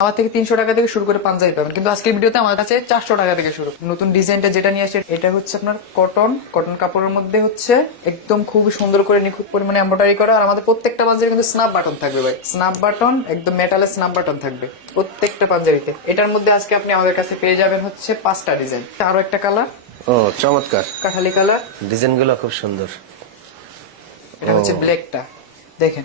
আমার থেকে তিনশো টাকা থেকে শুরু করে পাঞ্জাবি পাবেন। কিন্তু আজকের ভিডিওতে আমার কাছে চারশো টাকা থেকে শুরু। নতুন ডিজাইনটা যেটা নিয়ে আসছে এটা হচ্ছে আপনার কটন কটন কাপড়ের মধ্যে হচ্ছে একদম খুবই সুন্দর করে নিখুঁত পরিমাণে এম্ব্রয়ডারি করা। আর আমাদের প্রত্যেকটা পাঞ্জাবি কিন্তু স্ন্যাপ বাটন থাকবে ভাই। স্ন্যাপ বাটন একদম মেটালের স্ন্যাপ বাটন থাকবে প্রত্যেকটা পাঞ্জাবিতে। এটার মধ্যে আজকে আপনি আমাদের কাছে পেয়ে যাবেন হচ্ছে পাঁচটা ডিজাইন। আরও একটা কালার ও চমৎকার। কাঠালি কালার ডিজাইনগুলো খুব সুন্দর। এটা হচ্ছে ব্ল্যাকটা দেখেন।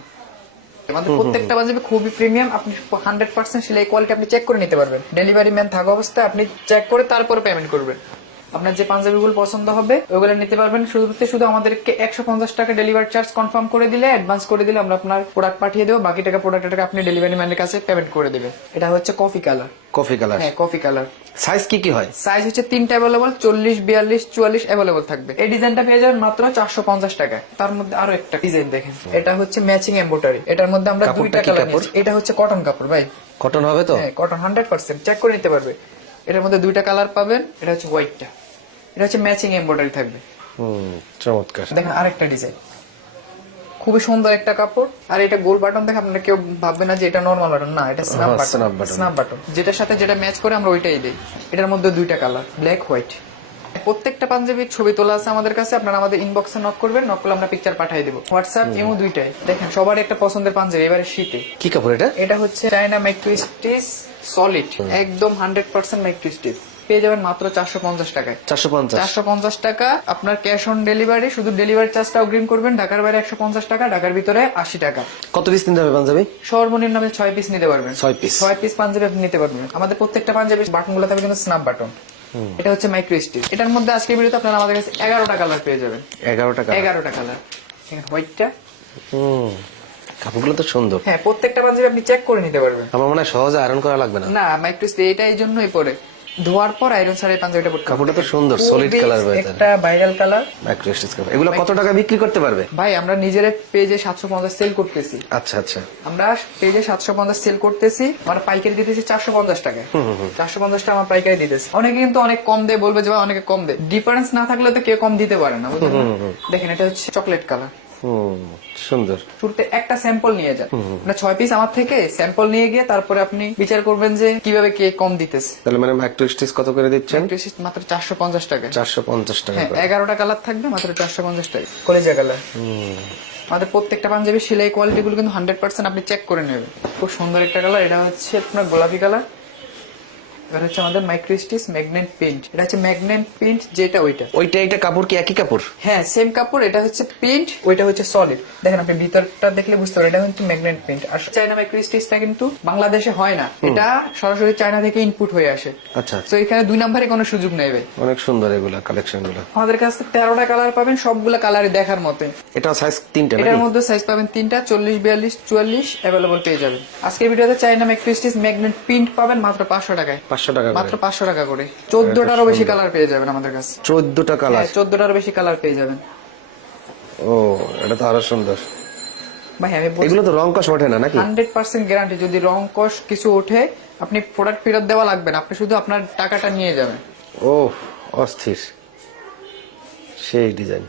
আমাদের প্রত্যেকটা পাঞ্জাবি খুবই প্রিমিয়াম আপনি হান্ড্রেড পার্সেন্ট সেলাই কোয়ালিটি আপনি চেক করে নিতে পারবেন। ডেলিভারি ম্যান থাকা অবস্থায় আপনি চেক করে তারপর পেমেন্ট করবেন। আপনার যে পাঞ্জাবি পাঞ্জাবিগুলো পছন্দ হবে ওগুলো নিতে পারবেন। শুধুমাত্র শুধু আমাদেরকে একশো পঞ্চাশ টাকা ডেলিভারি চার্জ কনফার্ম করে দিলে অ্যাডভান্স করে দিলে আমরা আপনার প্রোডাক্ট পাঠিয়ে দেবো। বাকি টাকা প্রোডাক্টটাকে আপনি ডেলিভারি ম্যানের কাছে পেমেন্ট করে দেবেন। এটা হচ্ছে কফি কালার কফি কালার হ্যাঁ কফি কালার সাইজ কি কি হয়? সাইজ হচ্ছে তিনটা অ্যাভেলেবল চল্লিশ বিয়াল্লিশ চুয়াল্লিশ অ্যাভেলেবল থাকবে। এই ডিজাইনটা পেয়ে যাবেন মাত্র চারশো পঞ্চাশ টাকা তার মধ্যে আরও একটা ডিজাইন দেখেন। এটা হচ্ছে ম্যাচিং এম্বোটারি এটার মধ্যে আমরা দুইটা কালার? এটা হচ্ছে কটন কাপড় ভাই। কটন হবে তো? হ্যাঁ কটন হান্ড্রেড পার্সেন্ট চেক করে নিতে পারবে। এটার মধ্যে দুইটা কালার পাবেন। এটা হচ্ছে হোয়াইটটা এটা হচ্ছে ম্যাচিং এম্বোটারি থাকবে। চমৎকার। দেখেন আরেকটা ডিজাইন খুবই সুন্দর একটা কাপড়। আর এটা গোল বাটন দেখে আপনারা কেউ ভাববে না যে এটা নর্মাল বাটন না এটা স্ন্যাপ বাটন স্ন্যাপ বাটন যেটার সাথে যেটা ম্যাচ করে আমরা ওইটাই দিই। এটার মধ্যে দুইটা কালার ব্ল্যাক হোয়াইট প্রত্যেকটা পাঞ্জাবির ছবি তোলা আছে আমাদের কাছে। আপনারা আমাদের ইনবক্সে নক করবেন নক করলে আমরা পিকচার পাঠিয়ে দেবো। হোয়াটসঅ্যাপ ইমো দুইটাই। দেখেন সবার একটা পছন্দের পাঞ্জাবি। এবারে শীতে কি কাপড় এটা? এটা হচ্ছে চাইনা মাইক্রোস্টিচ সলিড একদম হান্ড্রেড পার্সেন্ট মাইক্রোস্টিচ পেয়ে যাবেন মাত্র চারশো পঞ্চাশ টাকায়। চারশো পঞ্চাশ। চারশো পঞ্চাশ টাকা আপনার ক্যাশ অন ডেলিভারি শুধু ডেলিভারি চার্জটা অগ্রিম করবেন ঢাকার বাইরে একশো পঞ্চাশ টাকা ঢাকার ভিতরে আশি টাকা। কত পিস নিতে হবে পাঞ্জাবি? সর্বনিম্ন আপনি ছয় পিস নিতে পারবেন। ছয় piece। ছয় পিস পাঞ্জাবি আপনি নিতে পারবেন। আমাদের প্রত্যেকটা পাঞ্জাবি বাটনগুলো থাকবে কিন্তু স্ন্যাপ বাটন এটা হচ্ছে মাইক্রো স্টিচ এটার মধ্যে আজকে ভিডিওতে আপনারা আমাদের কাছে এগারোটা কালার পেয়ে যাবেন। এগারো টাকা এগারোটা কালার হোয়াইটটা হুম। কাপড়গুলো তো সুন্দর। হ্যাঁ প্রত্যেকটা পাঞ্জাবি আপনি চেক করে নিতে পারবেন। আমার মনে হয় সহজে আয়রন করা লাগবে না। না মাইক্রো স্টিচ এটা এই জন্যই পরে। ধোয়ার পর আয়রন ছাড়া এই পাঞ্জাবিটা হবে। কাপড়টা তো সুন্দর সলিড কালার একটা ভাইরাল কালার মাইক্রো স্টিচ কাপড় এগুলো কত টাকা বিক্রি করতে পারবে? ভাই আমরা নিজের পেজে সাতশো পঞ্চাশ সেল করতেছি। আচ্ছা আচ্ছা। আমরা পেজে সাতশো পঞ্চাশ সেল করতেছি আমরা পাইকারি দিতেছি চারশো পঞ্চাশ টাকায়। চারশো পঞ্চাশ টাকা আমার পাইকারি দিতেছি। অনেকে কিন্তু অনেক কম দেয় বলবে যে ভাই অনেকে কম দেয়। ডিফারেন্স না থাকলে তো কেউ কম দিতে পারে না দেখেন এটা হচ্ছে চকলেট কালার সুন্দর। শুরুতে একটা স্যাম্পল নিয়ে যান। মানে ছয় পিস আমার থেকে স্যাম্পল নিয়ে গিয়ে তারপরে আপনি বিচার করবেন যে কীভাবে কে কম দিতেছে। তাহলে মানে মাইক্রো স্টিচ কত করে দিচ্ছেন? মাত্র চারশো পঞ্চাশ টাকা। চারশো পঞ্চাশ টাকা হ্যাঁ এগারোটা কালার থাকবে মাত্র চারশো পঞ্চাশ টাকা। কলেজা কালার আমাদের প্রত্যেকটা পাঞ্জাবি সেলাই কোয়ালিটি গুলো কিন্তু হান্ড্রেড পার্সেন্ট আপনি চেক করে নেবেন। খুব সুন্দর একটা কালার এটা হচ্ছে আপনার গোলাপি কালার এবার হচ্ছে আমাদের মাইক্রোস্টিচ ম্যাগনেট প্রিন্ট এটা হচ্ছে ম্যাগনেট প্রিন্ট যেটা ওইটা। ওইটা একটা কাপড় কি একই কাপড়? হ্যাঁ সেম কাপড় এটা হচ্ছে প্রিন্ট ওইটা হচ্ছে সলিড দেখেন আপনি ভিতরটা দেখলে বুঝতে পারেন এটা হচ্ছে ম্যাগনেট প্রিন্ট আর চায়না মাইক্রোস্টিচটা কিন্তু বাংলাদেশে হয় না। এটা সরাসরি চায়না থেকে ইনপুট হয়ে আসে। আচ্ছা। তো এখানে দুই নম্বরে কোনো সুযোগ নেই ভাই। অনেক সুন্দর এগুলা কালেকশনগুলো। আমাদের কাছে তেরোটা কালার পাবেন সবগুলা কালারই দেখার মতো এটা সাইজ তিনটা এটার মধ্যে সাইজ পাবেন তিনটা চল্লিশ বিয়াল্লিশ চুয়াল্লিশ অ্যাভেলেবল পেয়ে যাবেন। আজকের ভিডিওতে চাইনা ম্যাক্রিস্টিস ম্যাগনেট প্রিন্ট পাবেন মাত্র পাঁচশো টাকায়। পাঁচশো টাকা মাত্র পাঁচশো টাকা করে। চোদ্দটারও বেশি কালার পেয়ে যাবেন আমাদের কাছে। চোদ্দটা কালার হ্যাঁ চোদ্দটারও বেশি কালার পেয়ে যাবেন। ও এটা তো আরও সুন্দর। ভাই আমি এগুলো তো রং কষ ওঠে না নাকি? হান্ড্রেড পার্সেন্ট গ্যারান্টি যদি রং কষ কিছু ওঠে আপনি প্রোডাক্ট ফেরত দেওয়া লাগবে না আপনি শুধু আপনার টাকাটা নিয়ে যাবেন। ও অস্থির। সেই ডিজাইন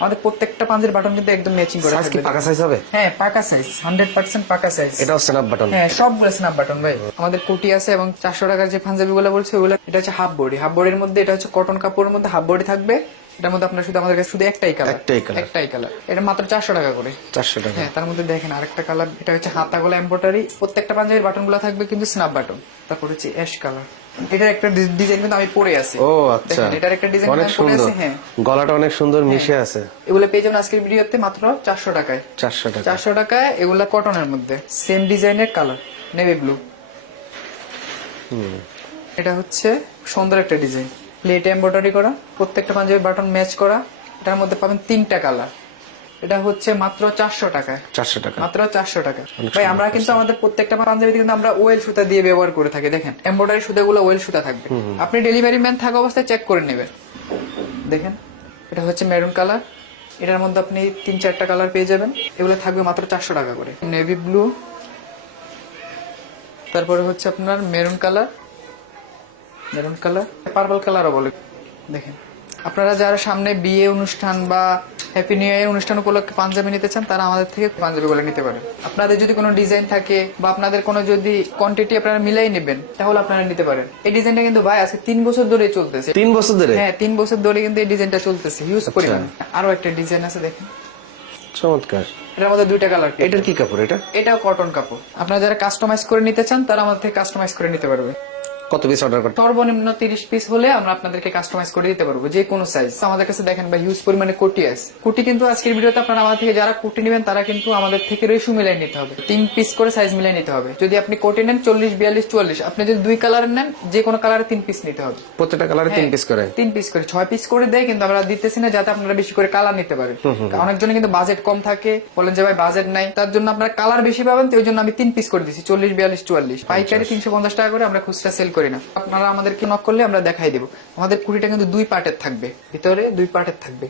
আমাদের প্রত্যেকটা পাঞ্জের বাটন কিন্তু একদম ম্যাচিং করে সাইজ কি থাকবে। পাকা সাইজ হবে? হ্যাঁ পাকা সাইজ হান্ড্রেড পার্সেন্ট পাকা সাইজ এটাও স্ন্যাপ বাটন হ্যাঁ সবগুলো স্ন্যাপ বাটন ভাই। আমাদের কোটি আছে এবং চারশো টাকার যে পাঞ্জাবি গুলো বলছে ওগুলো এটা হচ্ছে হাফ বডি হাফ বডির মধ্যে এটা হচ্ছে কটন কাপড়ের মধ্যে হাফ বডি থাকবে। এটার মধ্যে আপনার শুধু আমাদের কাছে শুধু একটাই কালার একটাই colour। একটাই কালার এটা মাত্র চারশো টাকা করে। চারশো টাকা। হ্যাঁ তার মধ্যে দেখেন আরেকটা কালার এটা হচ্ছে হাতা গোলা এম্ব্রয়ডারি প্রত্যেকটা পাঞ্জাবির বাটনগুলো থাকবে কিন্তু স্ন্যাপ বাটন তারপর হচ্ছে অ্যাশ কালার এটার একটা ডিজাইন কিন্তু আমি পরে আছি। ও আচ্ছা। এটার একটা ডিজাইন অনেক সুন্দর। হ্যাঁ। গলাটা অনেক সুন্দর মিশে আছে। এগুলো পেয়ে যাবেন আজকের ভিডিওতে মাত্র চারশো টাকায়। চারশো টাকা চারশো টাকায় এগুলা কটনের মধ্যে। সেম ডিজাইনের কালার নেভি ব্লু এটা হচ্ছে সুন্দর একটা ডিজাইন প্লেট এমব্রয়ডারি করা প্রত্যেকটা পাঞ্জাবি বাটন ম্যাচ করা। এটার মধ্যে পাবেন তিনটা কালার এটা হচ্ছে মাত্র চারশো টাকায়। চারশো টাকা। মাত্র চারশো টাকা। ভাই আমরা কিন্তু আমাদের প্রত্যেকটা পাঞ্জাবি কিন্তু আমরা ওয়েল সুতা দিয়ে ব্যবহার করে থাকি। দেখেন এমব্রয়ডারি সুতাগুলো ওয়েল সুতা থাকবে। আপনি ডেলিভারি ম্যান থাকা অবস্থায় চেক করে নেবেন। দেখেন এটা হচ্ছে মেরুন কালার এটার মধ্যে আপনি তিন চারটা কালার পেয়ে যাবেন। এগুলো থাকবে মাত্র চারশো টাকা করে। নেভি ব্লু তারপরে হচ্ছে আপনার maroon colour maroon colour purple কালারও বলে। দেখেন। আপনারা যারা সামনে বিয়ে অনুষ্ঠান বা হ্যাপি নিউ ইয়ার অনুষ্ঠান উপলক্ষে পাঞ্জাবি নিতে চান তারা আমাদের থেকে পাঞ্জাবি পাঞ্জাবিগুলো নিতে পারেন। আপনাদের যদি কোনো ডিজাইন থাকে বা আপনাদের কোনো যদি কোয়ান্টিটি আপনারা মিলাই নেবেন তাহলে আপনারা নিতে পারেন। এই ডিজাইনটা কিন্তু ভাই আজকে তিন বছর ধরে চলতেছে। তিন বছর ধরে? হ্যাঁ তিন বছর ধরে কিন্তু এই ডিজাইনটা চলতেছে। হিউজ পরিমাণ আরও একটা ডিজাইন আছে দেখেন। চমৎকার। এটার মধ্যে দুইটা কালার এটার কি কাপড় এটা? এটাও কটন কাপড়। আপনারা যারা কাস্টমাইজ করে নিতে চান তারা আমাদের থেকে কাস্টমাইজ করে নিতে পারবে। কত পিস অর্ডার করতে? সর্বনিম্ন তিরিশ পিস হলে আমরা আপনাদেরকে কাস্টমাইজ করে দিতে পারব যে কোনো সাইজ আমাদের কাছে দেখেন বা হিউজ পরিমাণে কোটি আছে। কোটি কিন্তু আজকের ভিডিওতে আপনারা আমাদের থেকে যারা কোটি নেবেন তারা কিন্তু আমাদের থেকে রেশু মিলাই নিতে হবে। তিন পিস করে সাইজ মিলাই নিতে হবে। যদি আপনি কোটি নেন চল্লিশ বিয়াল্লিশ চুয়াল্লিশ আপনি যদি দুই কালারের নেন যে কোনো কালারে তিন পিস নিতে হবে। প্রত্যেকটা কালারে তিন পিস করে? তিন পিস করে। ছয় পিস করে দেয় কিন্তু আমরা দিতেছি না যাতে আপনারা বেশি করে কালার নিতে পারেন। অনেকজনে কিন্তু বাজেট কম থাকে। বলেন যে ভাই বাজেট নাই। তার জন্য আপনারা কালার বেশি পাবেন তো ওই জন্য আমি তিন পিস করে দিচ্ছি চল্লিশ বিয়াল্লিশ চুয়াল্লিশ। পাইকারি তিনশো পঞ্চাশ টাকা করে আমরা খুচরা সেল করি না। আপনারা আমাদেরকে নক করলে আমরা দেখাই দিব। আমাদের কুড়িটা কিন্তু দুই পার্টের থাকবে। ভিতরে দুই পার্টের থাকবে।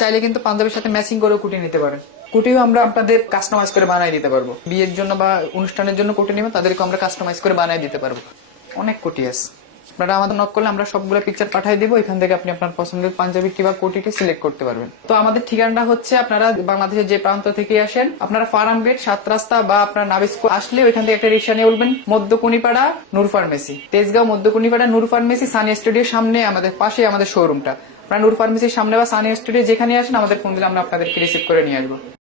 চাইলে কিন্তু পাঞ্জাবের সাথে ম্যাচিং করেও কুটি নিতে পারেন। কুটিও আমরা আপনাদের কাস্টমাইজ করে বানিয়ে দিতে পারব। বিয়ের জন্য বা অনুষ্ঠানের জন্য কুটি নেবেন তাদেরকে আমরা কাস্টমাইজ করে বানিয়ে দিতে পারব। অনেক কুটি আছে। আপনারা আমাদের নক করলে আমরা সবগুলো পিকচার পাঠিয়ে দিব, এখান থেকে আপনি আপনার পছন্দের পাঞ্জাবি কিংবা কোটিকে সিলেক্ট করতে পারবেন। তো আমাদের ঠিকানাটা হচ্ছে আপনারা বাংলাদেশের যে প্রান্ত থেকে আসেন, আপনারা ফার্ম গেট সাত রাস্তা বা আপনার নাবিস আসলে ওইখান থেকে একটা রিক্সা নিয়ে বলবেন Madhyakunipara, Noor pharmacy Tejgaon, Madhyakunipara, Noor pharmacy Sunny স্টুডিওর সামনে আমাদের পাশে আমাদের শোরুমটা আপনারা নূর ফার্মেসির সামনে বা সানি স্টুডিও যেখানে আসেন, আমাদের ফোন দিলে আমরা আপনাদেরকে রিসিভ করে নিয়ে আসব।